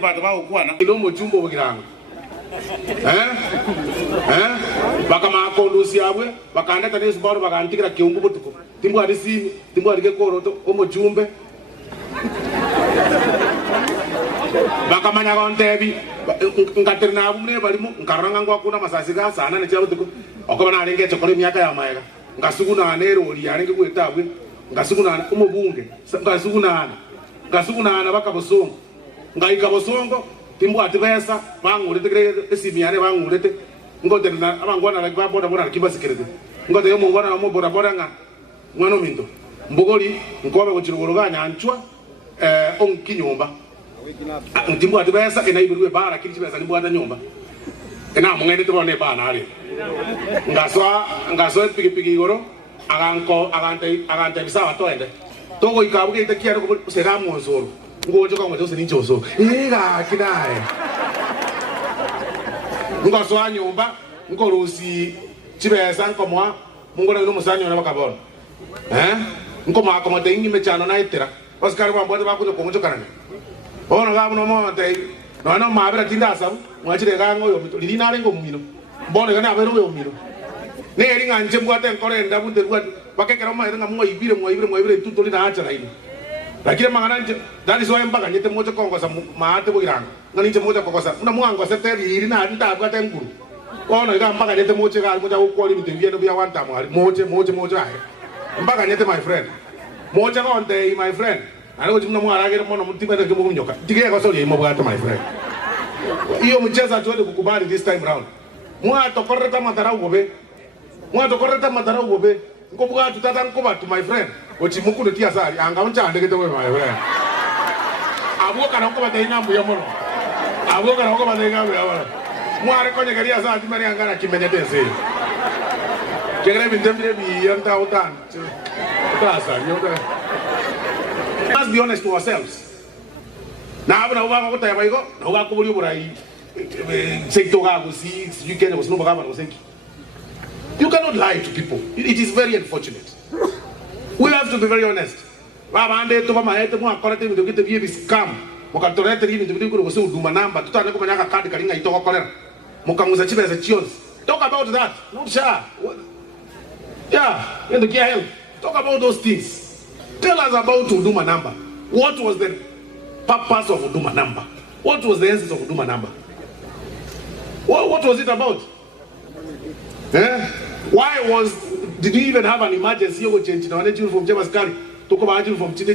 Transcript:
bado ba ukwana ilomo jumbo bugiranga baka makondusi abwe bakandata nesubaro bakantikira kiumbu butuko timbu adisi timbu adike koroto omo jumbe baka manya kontebi ngaterna abumne balimo nkaranga ngwa kuna masasika sana ne chalo tuko okobana alenge chokole myaka ya maega ngasuguna anero oli alenge kwetabwe ngasuguna umubunge ngasuguna baka bosongo ngaika bosongo timbu atibesa bangurete kire esimiane bangurete ngoterna abangwana la boda boda kibasikirete ngote yo mungwana mo boda boda nga mwana minto mbogoli nkobe ko chirugoroganya anchwa onkinyomba timbu atibesa enaibirwe bara kirichibesa limbwanda nyomba ena mungene tubone bana ali ngaswa pigi goro agante bisawa toende togo ikabuke itakia ko seramu onsoro ngoje kwa ngoje ninjoso ega kinae ngaswa nyomba ngorosi chibesa nkomwa mungona no musanyo na bakabona nkoma ko mate ingi mechano na itera oskari bambo bakujo ko mucho kanane ono gabu no mote no mabera tindasabu mwachire gango yo lilina rengo mumino mbone kana abero yo mumino ne eri nganje mbwate nkore ndabunde rwa bakekera mo nga mwa ibire tutoli na acha laini lakini mangana nje dali so mpaka nyete moja kongosa maate bugiranga ngani nje moja kokosa una mwango seteri iri na ndabwa tenkuru ono ika mpaka nyete moja ga moja ukoli mtembieno bya wanta mwali moja aye mpaka nyete my friend moja konte my friend aliko jimna mwara gere mono mtima na kimu nyoka tige ko soli mo bwata my friend iyo mcheza tuende kukubali this time round mwa tokoreta matara ubobe ngobuga tutata nkoba to my friend ochi mukuno tia sari anga unchande kete we my friend abuka kana nkoba taina mbuya mono abuka kana nkoba taina mbuya mono mware konye garia sa timari angana kimenyete se kegere bindemire bi yanta utan klasa yoda. Let's be honest to ourselves. Na abuna uba ngota yabaiko na uba kubuli burai sekto ga gusi you can was no bagaba no senki. You cannot lie to people. It is very unfortunate. We have to be very honest. Babande to mama hete mwa korete mi dokite bi scam. Mukatorete ri mi dokite ko so duma namba tutane ko manyaka card kalinga itoko kolera. Mukamuza chibe za chios. Talk about that. Not sure. Yeah, in the KL. Talk about those things. Tell us about Huduma number. What was the purpose of Huduma number? What was the essence of Huduma number? What was it about? Why did you even have an emergency or change from Jamaskari to come from Chile?